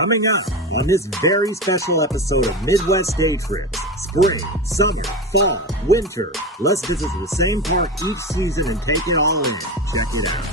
Coming up on this very special episode of Midwest Day Trips, spring, summer, fall, winter. Let's visit the same park each season and take it all in. Check it out.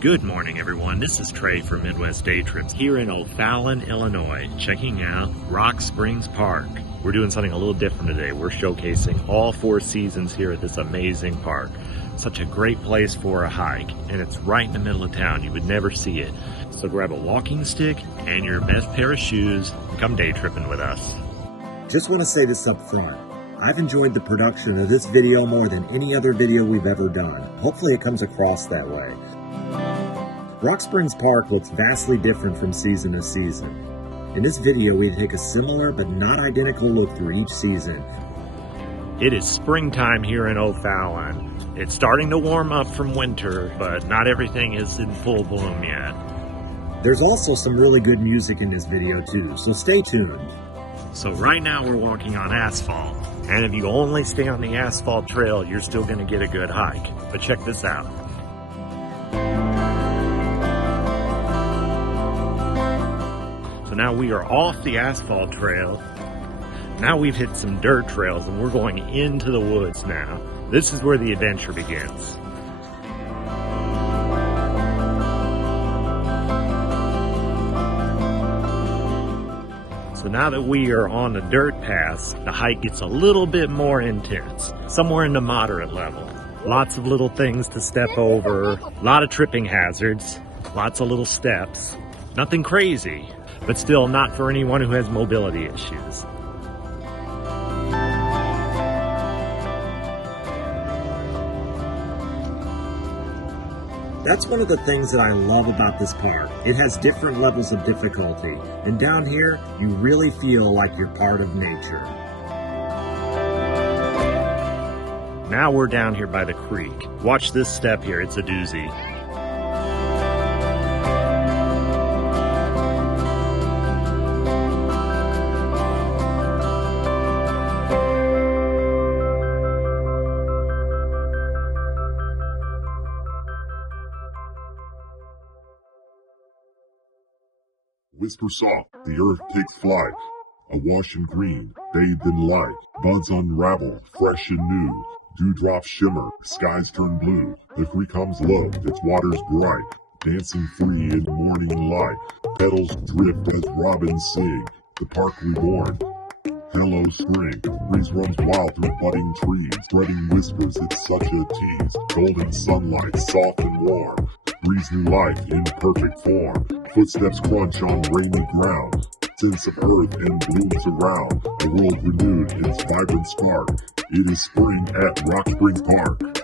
Good morning, everyone. This is Trey from Midwest Day Trips here in O'Fallon, Illinois, checking out Rock Springs Park. We're doing something a little different today. We're showcasing all 4 seasons here at this amazing park. Such a great place for a hike, and it's right in the middle of town. You would never see it. So grab a walking stick and your best pair of shoes and come day tripping with us. Just want to say this up front. I've enjoyed the production of this video more than any other video we've ever done. Hopefully it comes across that way. Rock Springs Park looks vastly different from season to season. In this video, we take a similar but not identical look through each season. It is springtime here in O'Fallon. It's starting to warm up from winter, but not everything is in full bloom yet. There's also some really good music in this video too, so stay tuned. So right now we're walking on asphalt, and if you only stay on the asphalt trail, you're still going to get a good hike. But check this out. So now we are off the asphalt trail. Now we've hit some dirt trails and we're going into the woods now. This is where the adventure begins. So now that we are on the dirt paths, the hike gets a little bit more intense, somewhere in the moderate level. Lots of little things to step over, a lot of tripping hazards, lots of little steps. Nothing crazy, but still not for anyone who has mobility issues. That's one of the things that I love about this park. It has different levels of difficulty, and down here, you really feel like you're part of nature. Now we're down here by the creek. Watch this step here, it's a doozy. Whisper soft, the earth takes flight. Awash in green, bathed in light. Buds unravel, fresh and new. Dewdrops shimmer, skies turn blue. The creek hums low, its waters bright. Dancing free in morning light. Petals drift as robins sing. The park reborn. Hello spring, breeze runs wild through budding trees. Spreading whispers, it's such a tease. Golden sunlight, soft and warm. Breathes new life in perfect form. Footsteps crunch on rainy ground. Sense of earth and blooms around. A world renewed in its vibrant spark. It is spring at Rock Springs Park.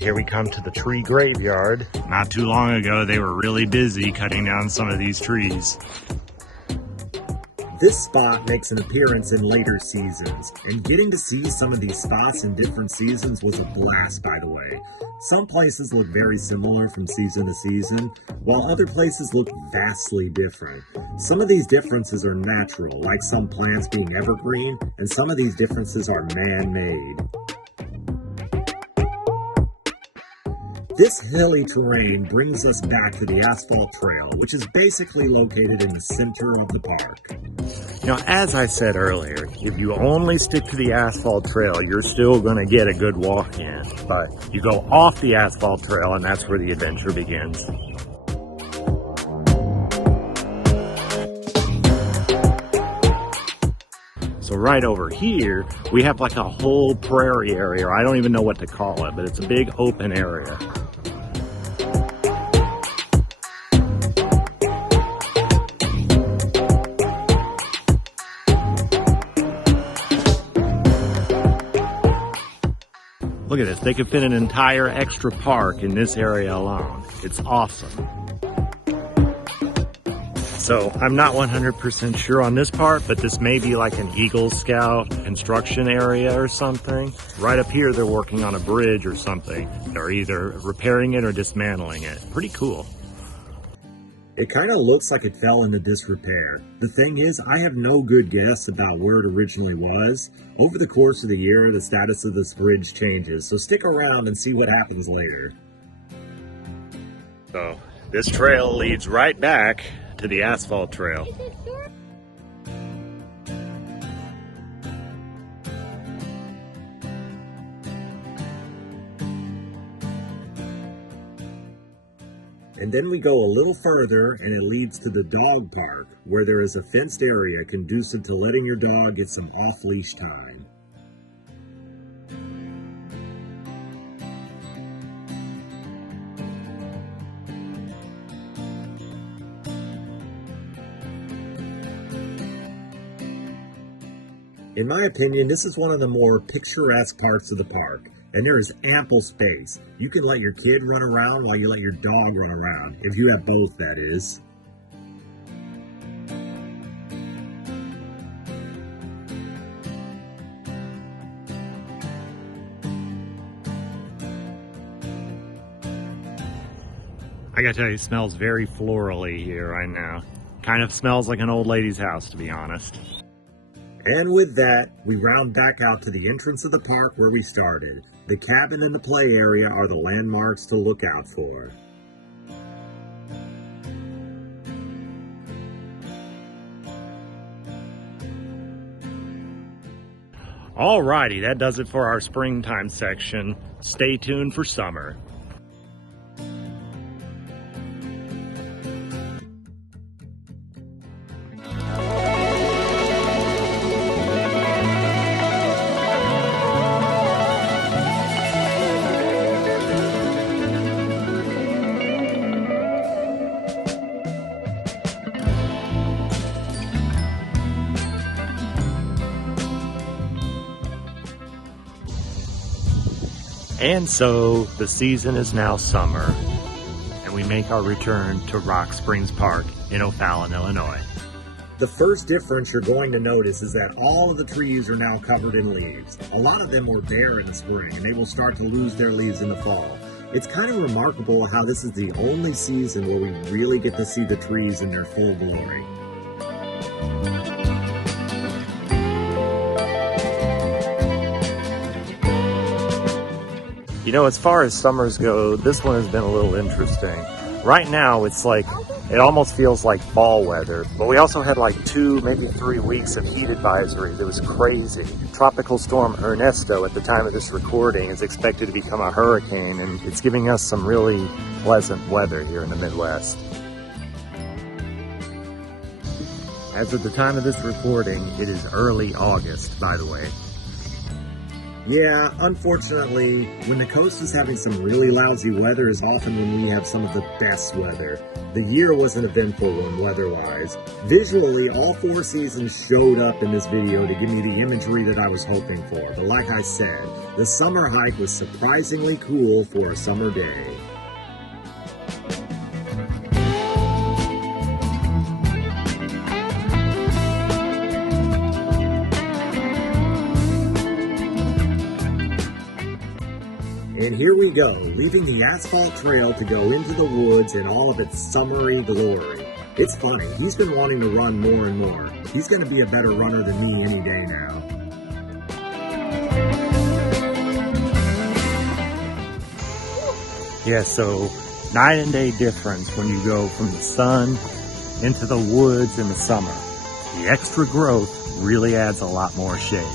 Here we come to the tree graveyard. Not too long ago, they were really busy cutting down some of these trees. This spot makes an appearance in later seasons, and getting to see some of these spots in different seasons was a blast, by the way. Some places look very similar from season to season, while other places look vastly different. Some of these differences are natural, like some plants being evergreen, and some of these differences are man-made. This hilly terrain brings us back to the asphalt trail, which is basically located in the center of the park. You know, as I said earlier, if you only stick to the asphalt trail, you're still going to get a good walk in. But you go off the asphalt trail, and that's where the adventure begins. So right over here, we have like a whole prairie area. I don't even know what to call it, but it's a big open area. Look at this, they could fit an entire extra park in this area alone. It's awesome. So I'm not 100% sure on this part, but this may be like an Eagle Scout construction area or something. Right up here, they're working on a bridge or something. They're either repairing it or dismantling it. Pretty cool. It kind of looks like it fell into disrepair. The thing is, I have no good guess about where it originally was. Over the course of the year, the status of this bridge changes, so stick around and see what happens later. So this trail leads right back to the asphalt trail. And then we go a little further and it leads to the dog park, where there is a fenced area conducive to letting your dog get some off-leash time. In my opinion, this is one of the more picturesque parts of the park, and there is ample space. You can let your kid run around while you let your dog run around, if you have both, that is. I gotta tell you, it smells very florally here right now. Kind of smells like an old lady's house, to be honest. And with that, we round back out to the entrance of the park where we started. The cabin and the play area are the landmarks to look out for. Alrighty, that does it for our springtime section. Stay tuned for summer. And so the season is now summer, and we make our return to Rock Springs Park in O'Fallon, Illinois. The first difference you're going to notice is that all of the trees are now covered in leaves. A lot of them were bare in the spring, and they will start to lose their leaves in the fall. It's kind of remarkable how this is the only season where we really get to see the trees in their full glory. You know, as far as summers go, this one has been a little interesting. Right now, it's like, it almost feels like fall weather, but we also had like 2, maybe 3 weeks of heat advisory that was crazy. Tropical storm Ernesto at the time of this recording is expected to become a hurricane, and it's giving us some really pleasant weather here in the Midwest. As of the time of this recording, it is early August, by the way. Yeah, unfortunately, when the coast is having some really lousy weather is often when we have some of the best weather. The year was an eventful one weather-wise. Visually, all 4 seasons showed up in this video to give me the imagery that I was hoping for. But like I said, the summer hike was surprisingly cool for a summer day. And here we go, leaving the asphalt trail to go into the woods in all of its summery glory. It's funny, he's been wanting to run more and more. He's going to be a better runner than me any day now. Yeah, so night and day difference when you go from the sun into the woods in the summer. The extra growth really adds a lot more shade.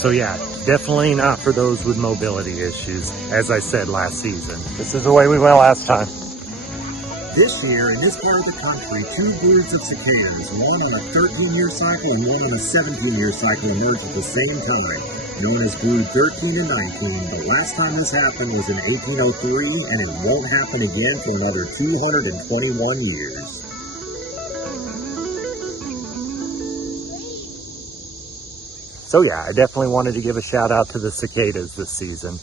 So yeah, definitely not for those with mobility issues, as I said last season. This is the way we went last time. This year, in this part of the country, 2 broods of cicadas, one on a 13-year cycle and one on a 17-year cycle, emerged at the same time, known as brood 13 and 19. The last time this happened was in 1803, and it won't happen again for another 221 years. So yeah, I definitely wanted to give a shout out to the cicadas this season.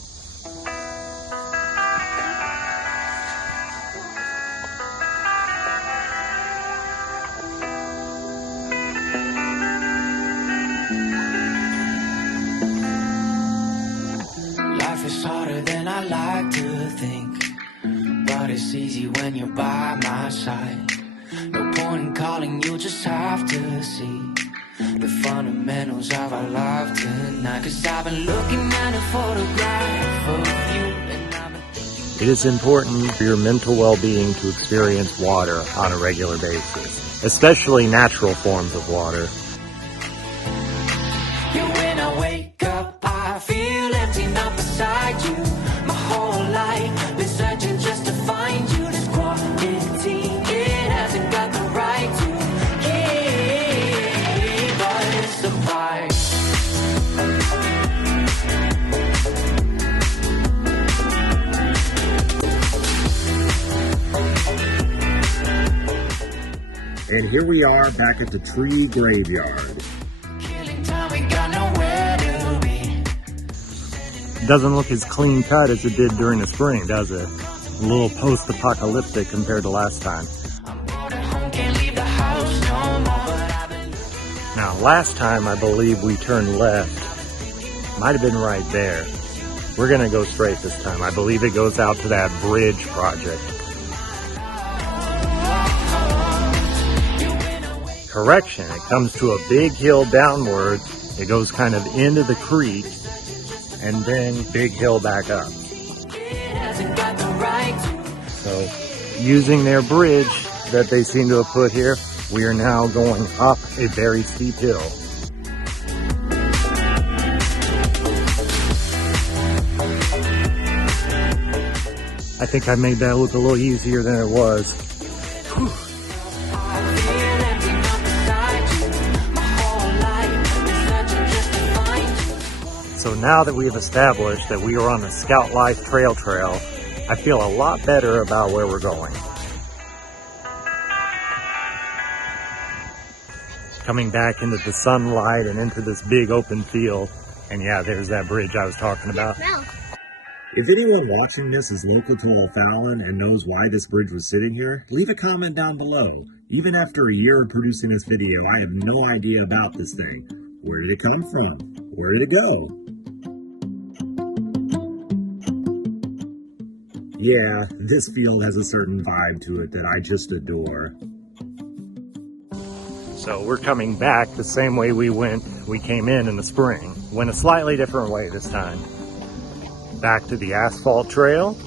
Life is harder than I like to think, but it's easy when you're by my side. No point in calling, you just have to see the fundamentals of our life tonight. 'Cause I've been looking at a photograph of you, and I've been thinking It is important for your mental well-being to experience water on a regular basis, especially natural forms of water. you. When I wake up, I feel empty, not beside you. My whole life been searching just to find you. This quarantine, it hasn't got the right to keep us apart. And here we are back at the tree graveyard. Killing time, we got nowhere to be. It doesn't look as clean cut as it did during the spring, does it? A little post-apocalyptic compared to last time. I'm bored at home, can't leave the house no more. But I've been Now, last time I believe we turned left. Might have been right there. We're gonna go straight this time. I believe it goes out to that bridge project. Correction, it comes to a big hill downward. It goes kind of into the creek and then big hill back up. hasn't got the right to. So using their bridge that they seem to have put here, we are now going up a very steep hill. I think I made that look a little easier than it was. Whew. So now that we have established that we are on the Scout Life Trail, I feel a lot better about where we're going. Coming back into the sunlight and into this big open field. And yeah, there's that bridge I was talking about. If anyone watching this is local to O'Fallon and knows why this bridge was sitting here, leave a comment down below. Even after a year of producing this video, I have no idea about this thing. Where did it come from? Where did it go? Yeah, this field has a certain vibe to it that I just adore. So we're coming back the same way we came in the spring. Went a slightly different way this time. Back to the asphalt trail.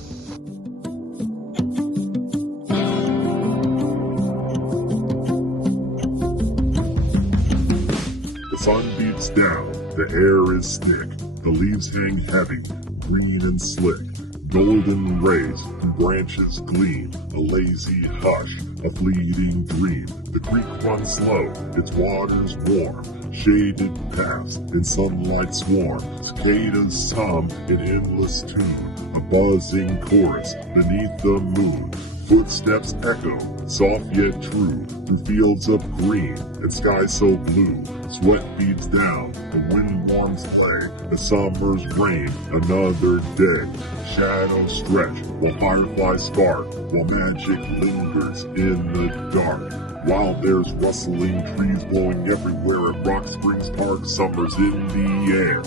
The sun beats down, the air is thick, the leaves hang heavy, green and slick. Golden rays from branches gleam, a lazy hush, a fleeting dream. The creek runs slow, its waters warm, shaded paths in sunlight swarm. Cicadas hum in endless tune, a buzzing chorus beneath the moon. Footsteps echo, soft yet true, through fields of green and skies so blue. Sweat beads down, the wind warms clay, the summer's rain, another day. Shadows stretch, while fireflies spark, while magic lingers in the dark. While there's rustling trees blowing everywhere at Rock Springs Park, summer's in the air.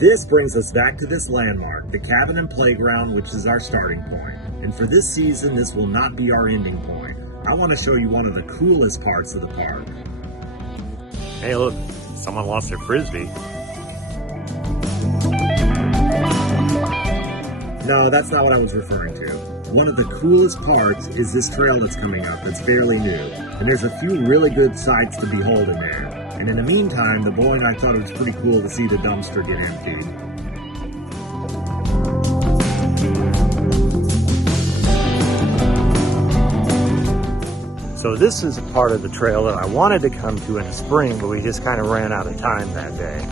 This brings us back to this landmark, the cabin and playground, which is our starting point. And for this season, this will not be our ending point. I want to show you one of the coolest parts of the park. Hey look, someone lost their Frisbee. No, that's not what I was referring to. One of the coolest parts is this trail that's coming up that's fairly new. And there's a few really good sights to behold in there. And in the meantime, the boy and I thought it was pretty cool to see the dumpster get emptied. So this is a part of the trail that I wanted to come to in the spring, but we just kind of ran out of time that day.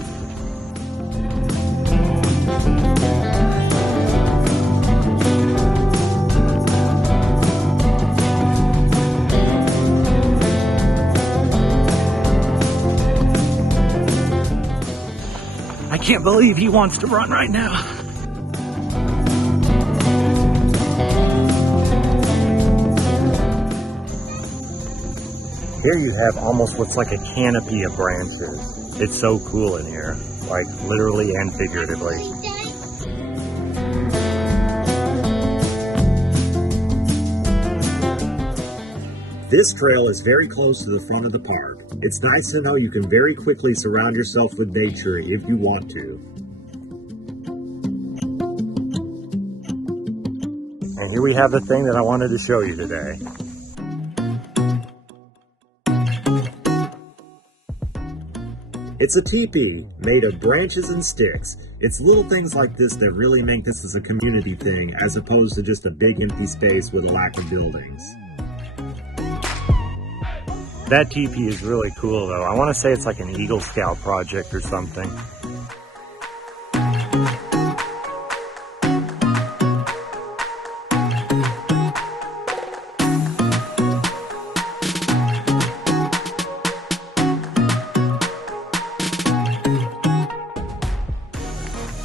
I can't believe he wants to run right now. Here you have almost what's like a canopy of branches. It's so cool in here, like literally and figuratively. This trail is very close to the front of the park. It's nice to know you can very quickly surround yourself with nature if you want to. And here we have the thing that I wanted to show you today. It's a teepee made of branches and sticks. It's little things like this that really make this as a community thing as opposed to just a big empty space with a lack of buildings. That teepee is really cool though. I want to say it's like an Eagle Scout project or something.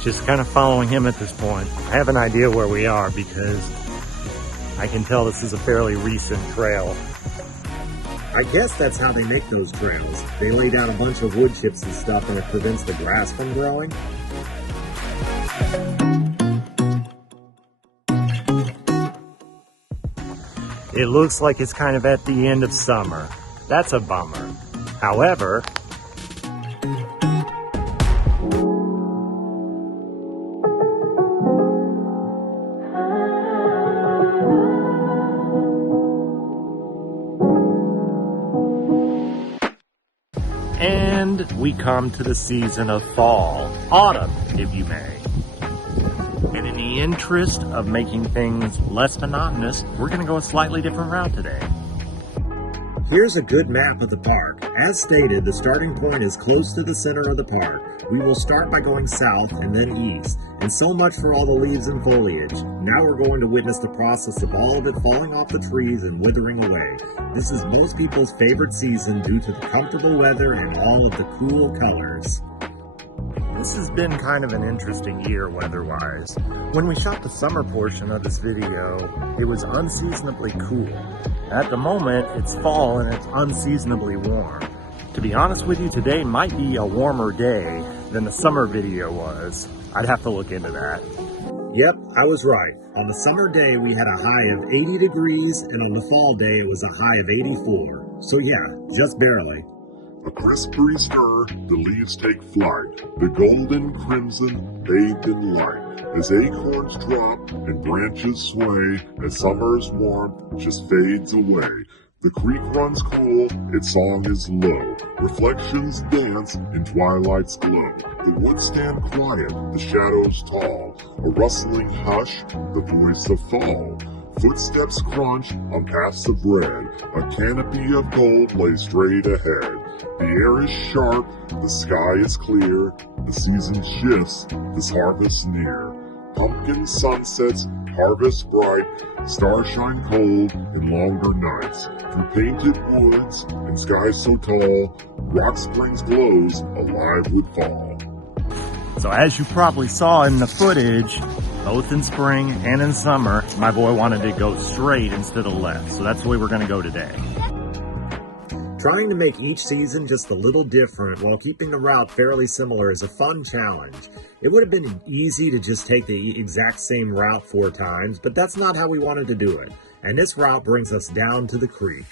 Just kind of following him at this point. I have an idea where we are because I can tell this is a fairly recent trail. I guess that's how they make those trails. They lay down a bunch of wood chips and stuff and it prevents the grass from growing. It looks like it's kind of at the end of summer. That's a bummer. However, and we come to the season of fall, autumn, if you may. And in the interest of making things less monotonous, we're going to go a slightly different route today. Here's a good map of the park. As stated, the starting point is close to the center of the park. We will start by going south and then east. And so much for all the leaves and foliage. Now we're going to witness the process of all of it falling off the trees and withering away. This is most people's favorite season due to the comfortable weather and all of the cool colors. This has been kind of an interesting year weather-wise. When we shot the summer portion of this video, it was unseasonably cool. At the moment, it's fall and it's unseasonably warm. To be honest with you, today might be a warmer day than the summer video was. I'd have to look into that. Yep, I was right. On the summer day, we had a high of 80 degrees, and on the fall day, it was a high of 84. So yeah, just barely. A crisp breeze stir, the leaves take flight, the golden crimson bathed in light. As acorns drop and branches sway, as summer's warmth just fades away. The creek runs cool, its song is low. Reflections dance in twilight's glow. The woods stand quiet, the shadows tall. A rustling hush, the voice of fall. Footsteps crunch on paths of red. A canopy of gold lays straight ahead. The air is sharp, the sky is clear. The season shifts, this harvest near. Pumpkin sunsets, harvest bright. Stars shine cold in longer nights. Through painted woods and skies so tall, Rock Springs glows alive with fall. So as you probably saw in the footage, both in spring and in summer, my boy wanted to go straight instead of left. So that's the way we're going to go today. Trying to make each season just a little different while keeping the route fairly similar is a fun challenge. It would have been easy to just take the exact same route 4 times, but that's not how we wanted to do it. And this route brings us down to the creek.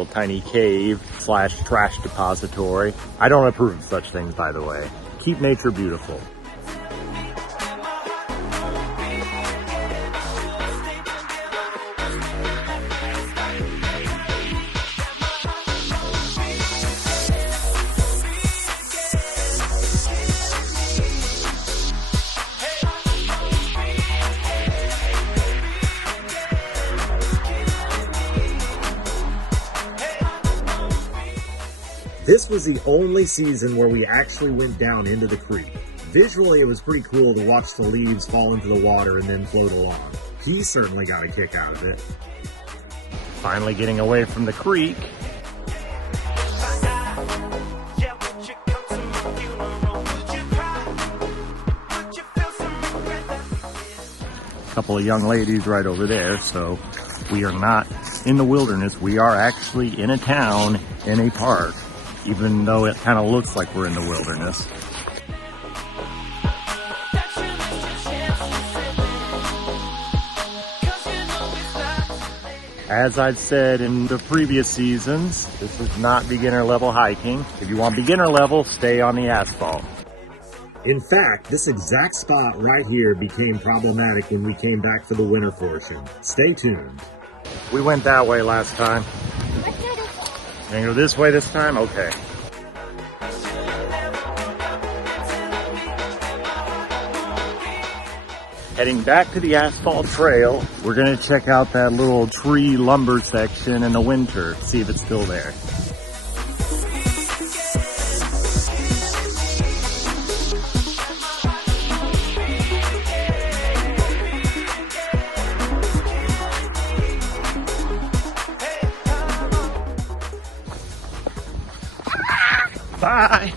little tiny cave slash trash depository. I don't approve of such things, by the way. Keep nature beautiful. This was the only season where we actually went down into the creek. Visually, it was pretty cool to watch the leaves fall into the water and then float along. He certainly got a kick out of it. Finally getting away from the creek. A couple of young ladies right over there, so we are not in the wilderness. We are actually in a town, in a park, even though it kind of looks like we're in the wilderness. As I've said in the previous seasons, this is not beginner level hiking. If you want beginner level, stay on the asphalt. In fact, this exact spot right here became problematic when we came back for the winter portion. Stay tuned. We went that way last time. Gonna go this way this time? Okay. Heading back to the asphalt trail, we're gonna check out that little tree lumber section in the winter, see if it's still there. Bye!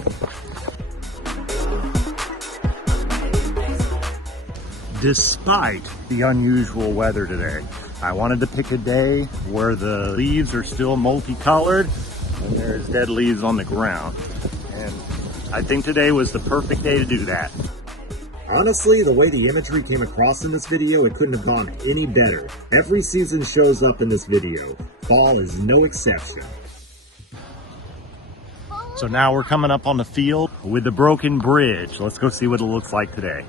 Despite the unusual weather today, I wanted to pick a day where the leaves are still multicolored and there's dead leaves on the ground. And I think today was the perfect day to do that. Honestly, the way the imagery came across in this video, it couldn't have gone any better. Every season shows up in this video. Fall is no exception. So now we're coming up on the field with the broken bridge. Let's go see what it looks like today.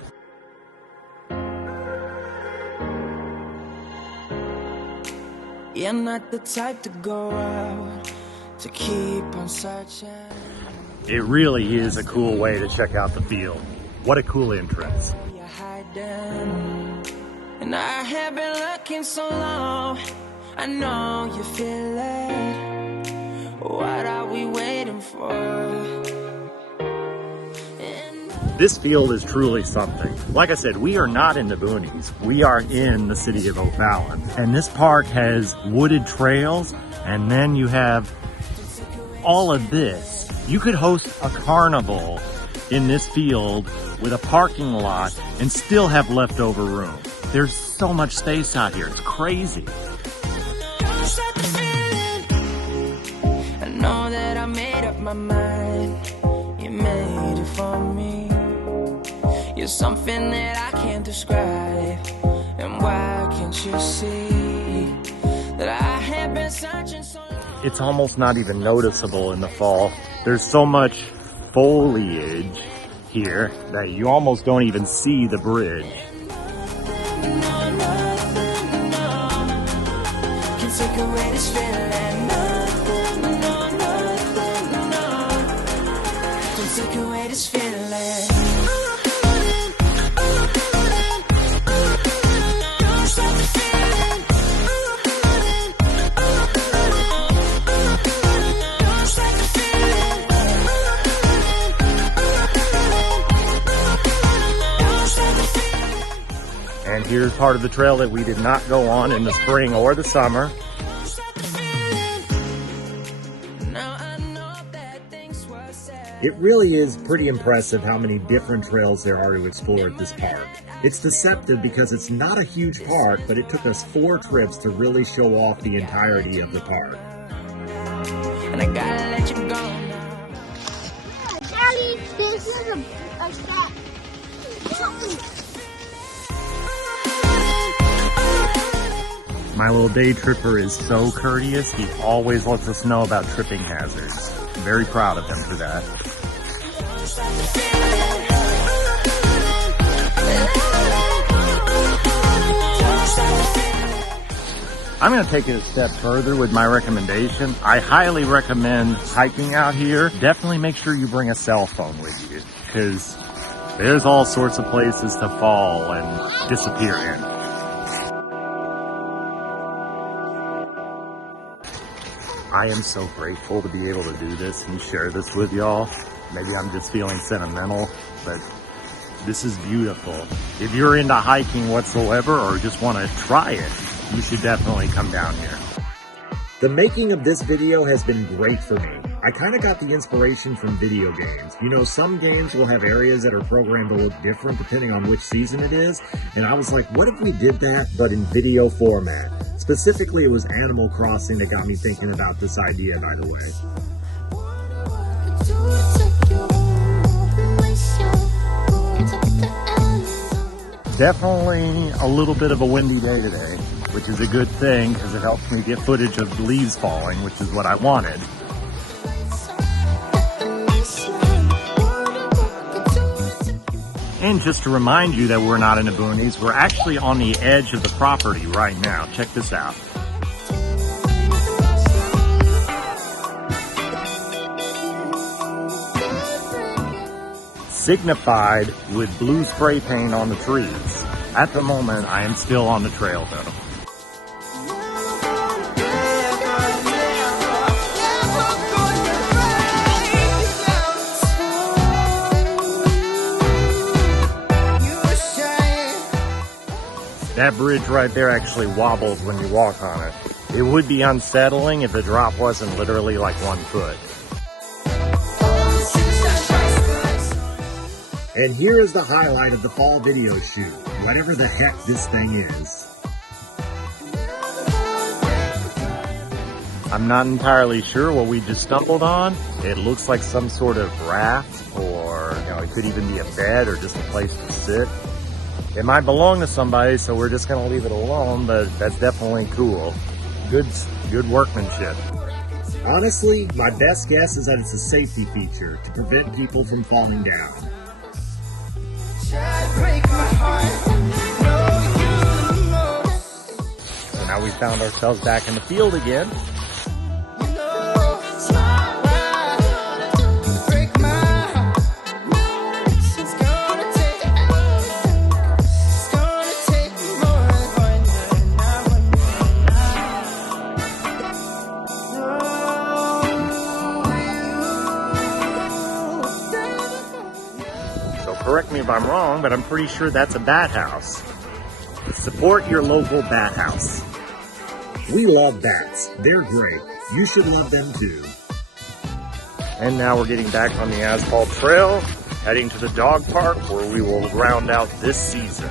You're not the type to go out to keep on searching. It really is a cool way to check out the field. What a cool entrance. You're hiding, and I have been looking so long. I know you feel it. What are we waiting for? This field is truly something. Like I said, we are not in the boonies. We are in the city of O'Fallon. And this park has wooded trails, and then you have all of this. You could host a carnival in this field with a parking lot and still have leftover room. There's so much space out here. It's crazy. I know that I made up my mind. You made it for me. You're something that I can't describe. And why can't you see that I have been searching so long? It's almost not even noticeable in the fall. There's so much foliage here that you almost don't even see the bridge. Can take away this feeling. Can take away this feeling. And here's part of the trail that we did not go on in the spring or the summer. It really is pretty impressive how many different trails there are to explore at this park. It's deceptive because it's not a huge park, but it took us 4 trips to really show off the entirety of the park. And I gotta let you go now. Daddy, this is a stop. My little day tripper is so courteous. He always lets us know about tripping hazards. I'm very proud of him for that. I'm going to take it a step further with my recommendation. I highly recommend hiking out here. Definitely make sure you bring a cell phone with you, because there's all sorts of places to fall and disappear in. I am so grateful to be able to do this and share this with y'all. Maybe I'm just feeling sentimental, but this is beautiful. If you're into hiking whatsoever or just want to try it, you should definitely come down here. The making of this video has been great for me. I kind of got the inspiration from video games. You know, some games will have areas that are programmed to look different depending on which season it is. And I was like, what if we did that, but in video format? Specifically, it was Animal Crossing that got me thinking about this idea, by the way. Definitely a little bit of a windy day today, which is a good thing because it helps me get footage of leaves falling, which is what I wanted. And just to remind you that we're not in the boonies, we're actually on the edge of the property right now. Check this out. Signified with blue spray paint on the trees. At the moment, I am still on the trail though. That bridge right there actually wobbles when you walk on it. It would be unsettling if the drop wasn't literally like 1 foot. And here is the highlight of the fall video shoot, whatever the heck this thing is. I'm not entirely sure what we just stumbled on. It looks like some sort of raft, or it could even be a bed or just a place to sit. It might belong to somebody, so we're just gonna leave it alone, but that's definitely cool. Good workmanship. Honestly, my best guess is that it's a safety feature to prevent people from falling down. So now we found ourselves back in the field again. Correct me if I'm wrong, but I'm pretty sure that's a bat house. Support your local bat house. We love bats. They're great. You should love them too. And now we're getting back on the asphalt trail, heading to the dog park where we will round out this season.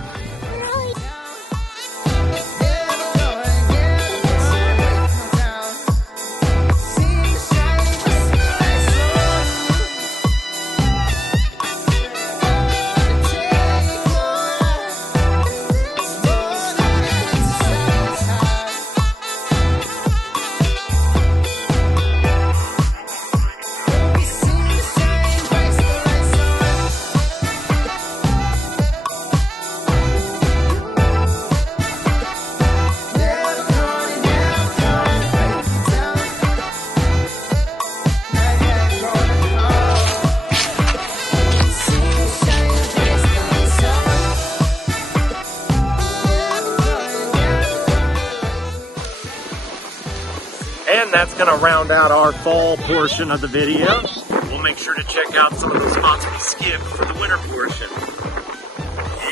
And that's going to round out our fall portion of the video. We'll make sure to check out some of the spots we skipped for the winter portion.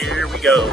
Here we go.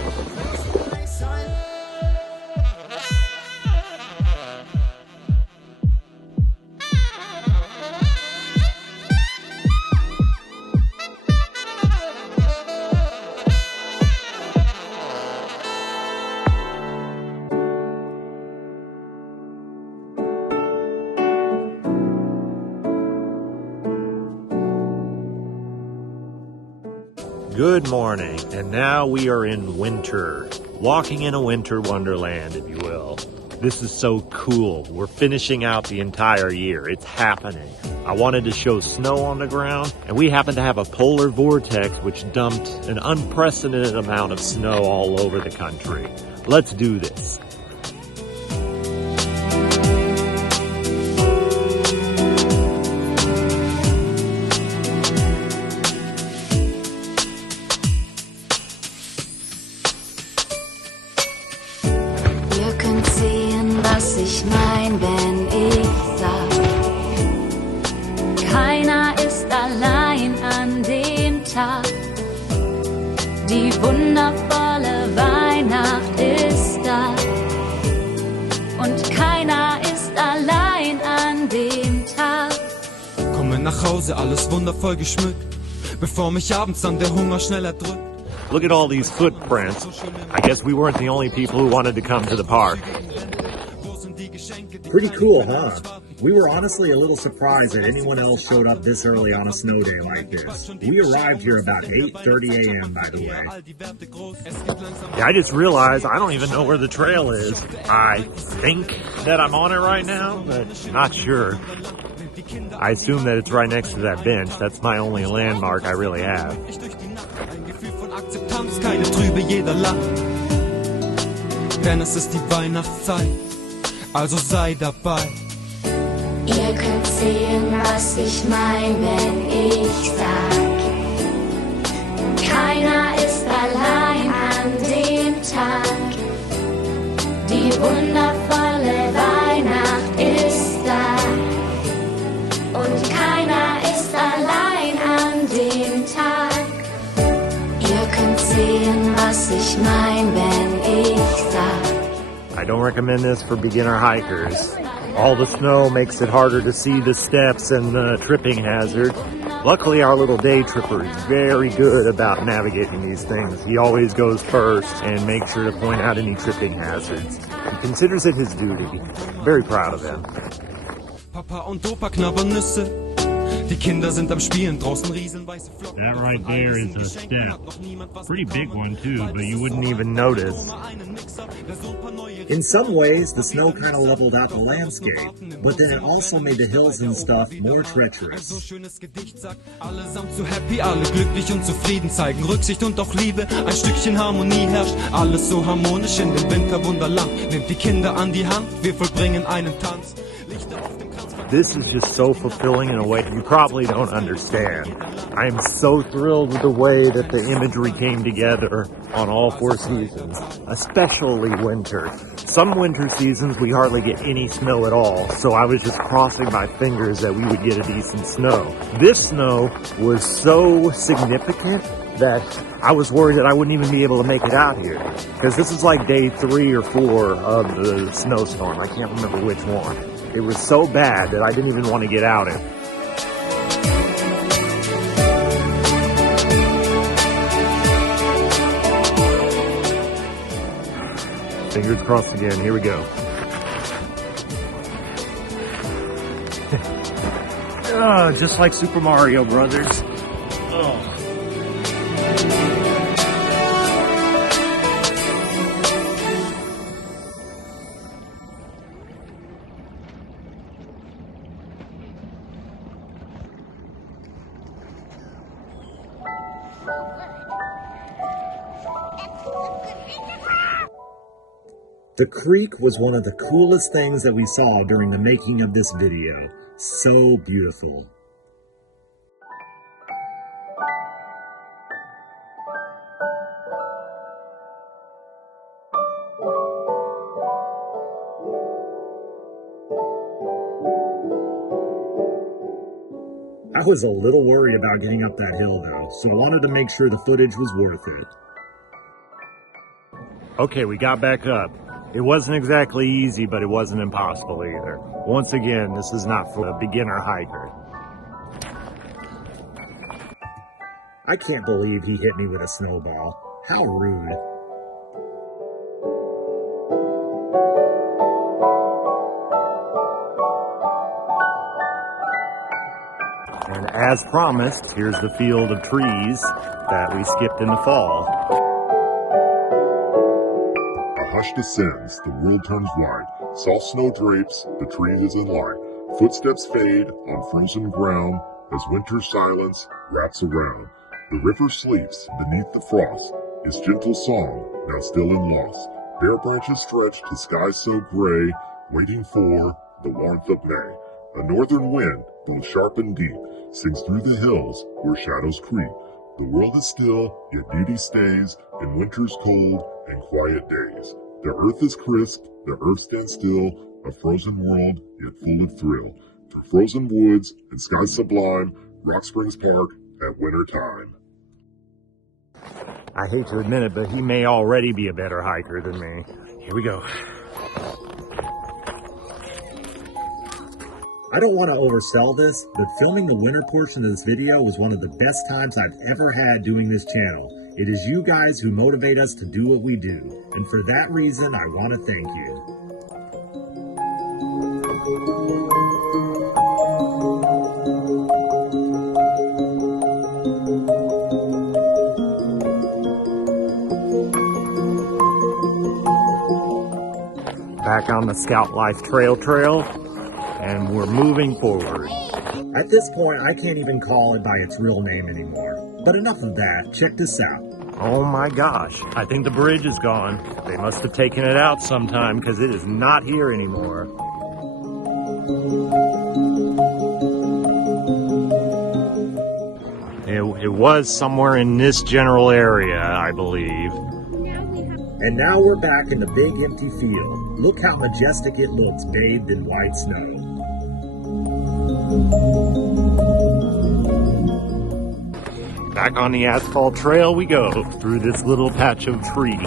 Good morning, and now we are in winter, walking in a winter wonderland, if you will. This is so cool. We're finishing out the entire year. It's happening. I wanted to show snow on the ground, and we happen to have a polar vortex which dumped an unprecedented amount of snow all over the country. Let's do this. Ihr könnt sehen, was ich mein, wenn ich sag, keiner ist allein an dem Tag. Die wundervolle Weihnacht ist da und keiner ist allein an dem Tag. Komme nach Hause, alles wundervoll geschmückt, bevor mich abends dann der Hunger schnell erdrückt. Look at all these footprints. I guess we weren't the only people who wanted to come to the park. Pretty cool, huh? We were honestly a little surprised that anyone else showed up this early on a snow day like this. We arrived here about 8:30 a.m., by the way. Yeah, I just realized I don't even know where the trail is. I think that I'm on it right now, but not sure. I assume that it's right next to that bench. That's my only landmark I really have. Ein Gefühl von Akzeptanz, keine Trübe, jeder lacht. Denn es ist die Weihnachtszeit, also sei dabei. Ihr könnt sehen, was ich mein, wenn ich sag, keiner ist allein an dem Tag. Die wundervolle Weihnacht ist da und keiner ist allein an dem Tag. Ihr könnt sehen, was ich mein, wenn ich sag. I don't recommend this for beginner hikers. All the snow makes it harder to see the steps and the tripping hazard. Luckily, our little day tripper is very good about navigating these things. He always goes first and makes sure to point out any tripping hazards. He considers it his duty. Very proud of him. Papa und Opa knabbern Nüsse. Die Kinder sind am Spielen, draußen riesenweiße Flocken. That right there is a step. Pretty big one too, but you wouldn't even notice. In some ways, the snow kind of leveled out the landscape, but then it also made the hills and stuff more treacherous. Schönes Gedicht sagt, allesamt so happy, alle glücklich und zufrieden, zeigen Rücksicht und auch Liebe, ein Stückchen Harmonie herrscht, alles so harmonisch in dem Winterwunderland. Nehmt die Kinder an die Hand, wir vollbringen einen Tanz. Lichter auf dem Kranz. This is just so fulfilling in a way you probably don't understand. I am so thrilled with the way that the imagery came together on all four seasons, especially winter. Some winter seasons we hardly get any snow at all, so I was just crossing my fingers that we would get a decent snow. This snow was so significant that I was worried that I wouldn't even be able to make it out here, because this is like day 3 or 4 of the snowstorm. I can't remember which one. It was so bad that I didn't even want to get out it. Fingers crossed again. Here we go. Just like Super Mario Brothers. Oh. The creek was one of the coolest things that we saw during the making of this video. So beautiful. I was a little worried about getting up that hill though, so I wanted to make sure the footage was worth it. Okay, we got back up. It wasn't exactly easy, but it wasn't impossible either. Once again, this is not for a beginner hiker. I can't believe he hit me with a snowball. How rude. And as promised, here's the field of trees that we skipped in the fall. A hush descends, the world turns wide. Soft snow drapes the trees in light. Footsteps fade on frozen ground as winter silence wraps around. The river sleeps beneath the frost, its gentle song now still in loss. Bare branches stretch to skies so gray, waiting for the warmth of May. A northern wind, both sharp and deep, sings through the hills where shadows creep. The world is still, yet beauty stays in winter's cold and quiet days. The earth is crisp, the earth stands still, a frozen world, yet full of thrill. Through frozen woods and skies sublime, Rock Springs Park at winter time. I hate to admit it, but he may already be a better hiker than me. Here we go. I don't want to oversell this, but filming the winter portion of this video was one of the best times I've ever had doing this channel. It is you guys who motivate us to do what we do, and for that reason, I want to thank you. Back on the Scout Life Trail, and we're moving forward. At this point, I can't even call it by its real name anymore. But enough of that, check this out. Oh my gosh, I think the bridge is gone. They must have taken it out sometime because it is not here anymore. It was somewhere in this general area, I believe. And now we're back in the big empty field. Look how majestic it looks bathed in white snow. Back on the asphalt trail we go through this little patch of trees.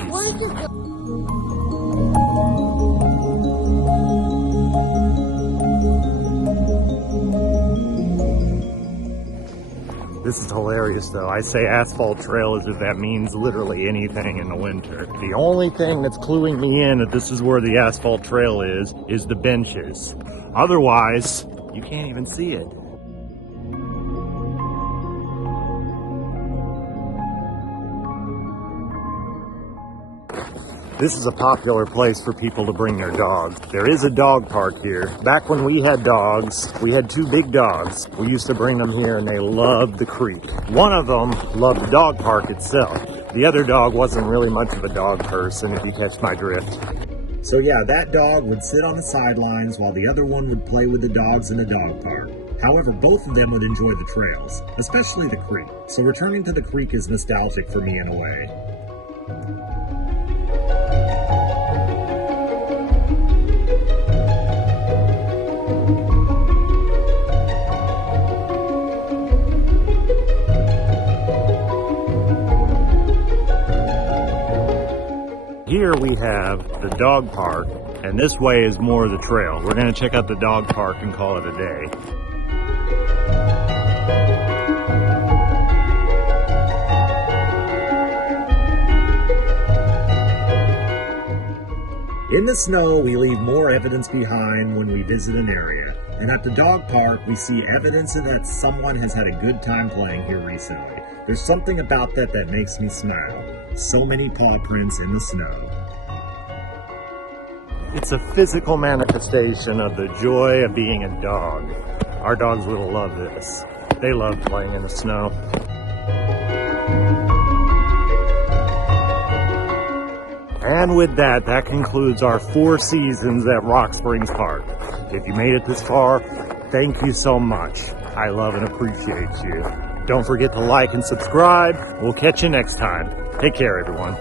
This is hilarious though. I say asphalt trail as if that means literally anything in the winter. The only thing that's cluing me in that this is where the asphalt trail is the benches. Otherwise, you can't even see it. This is a popular place for people to bring their dogs. There is a dog park here. Back when we had dogs, we had two big dogs. We used to bring them here and they loved the creek. One of them loved the dog park itself. The other dog wasn't really much of a dog person, if you catch my drift. So yeah, that dog would sit on the sidelines while the other one would play with the dogs in the dog park. However, both of them would enjoy the trails, especially the creek. So returning to the creek is nostalgic for me in a way. Here we have the dog park, and this way is more of the trail. We're going to check out the dog park and call it a day. In the snow, we leave more evidence behind when we visit an area. And at the dog park, we see evidence that someone has had a good time playing here recently. There's something about that that makes me smile. So many paw prints in the snow. It's a physical manifestation of the joy of being a dog. Our dogs will love this. They love playing in the snow. And with that, that concludes our 4 seasons at Rock Springs Park. If you made it this far, thank you so much. I love and appreciate you. Don't forget to like and subscribe. We'll catch you next time. Take care, everyone.